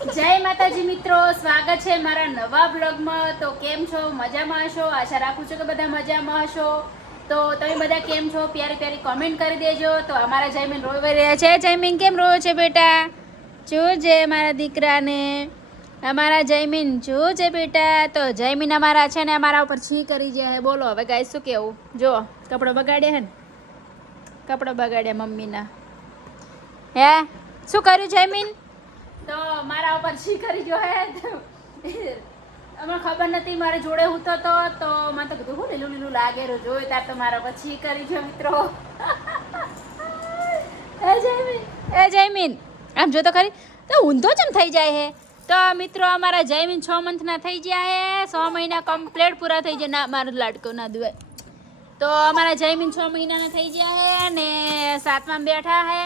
જય માતાજી મિત્રો, સ્વાગત છે મારા નવા બ્લોગમાં. તો કેમ છો? મજામાં હશો? આશા રાખું છું કે બધા મજામાં હશો. તો તમે બધા કેમ છો? પ્યારી પ્યારી કોમેન્ટ કરી દેજો. તો અમારા જયમીન રોઈ રહ્યા છે. જયમીન કેમ રોયો છે બેટા? જોજે મારા દીકરાને. અમારા જયમીન જોજે બેટા. તો જયમીન અમારા છે ને અમારા ઉપર છી કરી જાય. બોલો હવે ગાય શું કેવું? જો કપડો બગાડ્યા હે ને, કપડો બગાડ્યા મમ્મીના. હે શું કર્યું જયમીન? તો મારા ઉપર છી કરી જો હે. અમને ખબર નથી, મારે જોડે હું તો મને તો કીધું હું લીલું લીલું લાગે જોયું તાર તો મારા ઉપર છી કરી જો મિત્રો. એ જયમીન આમ જો તો ખરી, તો ઊંધો ચમ થઈ જાય હે. તો મિત્રો અમારા જયમીન 6 મંથના થઈ ગયા હે. 6 મહિના કમ્પ્લીટ પૂરા થઈ ગયા. ના મારું લાડકો ના દુવાય. તો અમારા જયમીન 6 મહિનાના થઈ ગયા હે ને 7માં બેઠા હે.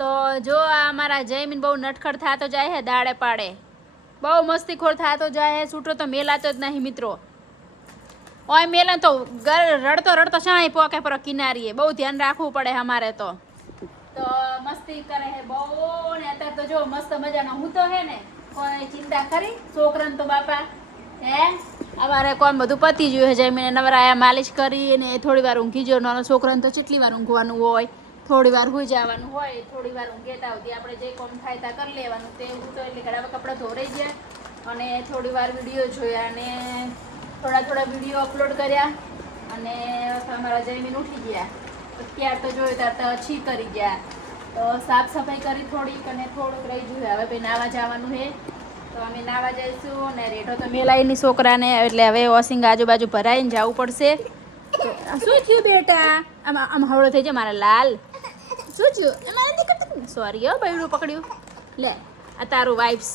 તો જો અમારા જયમીન બહુ નટખટ થતો જાય હે, દાડે પાડે બહુ મસ્તીખોર થતો જાય હે. છૂટો તો મેલાતો જ નહીં મિત્રો. ઓય મેલા તો રડતો રડતો શાય પોકે પર કિનારીએ. બહુ ધ્યાન રાખવું પડે અમારે તો મસ્તી કરે હે બહુ. ને અત્યારે તો જો મસ્ત મજાનો હું તો હે ને કોઈ ચિંતા કરી છોકરાને તો બાપા હે અમારે કોણ બધું પતી ગયું હે. જયમીને નવરાયા માલિશ કરી ને થોડી વાર ઊંઘી જો. નાનો છોકરાને તો કેટલી વાર ઊંઘવાનું હોય, થોડી વાર હોઈ જવાનું હોય, થોડી વાર ઊંઘેતા હોતી આપણે જે કોમ થાય તા કરી લેવાનું. તે હું તો એટલે ઘણા કપડાં ધોરાઈ ગયા અને થોડી વાર વિડીયો જોયા અને થોડા વિડીયો અપલોડ કર્યા અને અમારા જયમીન ઉઠી ગયા. ત્યાર તો જોયું ત્યાર તો છી કરી ગયા. તો સાફ સફાઈ કરી થોડીક અને થોડુંક રહી જોયું. હવે ભાઈ નાવા જવાનું છે તો અમે નાવા જઈશું. અને રેઢો તો મેલાયની છોકરાને, એટલે હવે વોશિંગ આજુબાજુ ભરાઈને જવું પડશે. તો શું થયું બેટા? આમ હવળો થઈ જાય મારા લાલ. શું થયું? મારા દીકરા સોરી હો, બૈડું પકડ્યું. લે આ તારું વાઇફ્સ.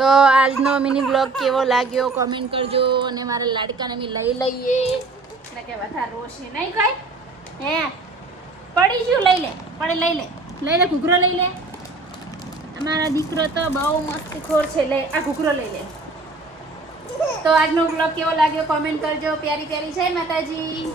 તો આજનો મિની બ્લોગ કેવો લાગ્યો કોમેન્ટ કરજો. અને મારા લાડકાને અમે લઈ લઈએ એટલે કે વધારે રોશે નહીં કઈ. હે પડી ગયું? લઈ લે, પડે લઈ લે, લઈ લે ઘૂઘરો લઈ લે. અમારા દીકરો તો બહુ મસ્તીખોર છે. લે આ ઘૂઘરો લઈ લે. તો આજનો બ્લોગ કેવો લાગ્યો કોમેન્ટ કરજો. પ્યારી પ્યારી જય માતાજી.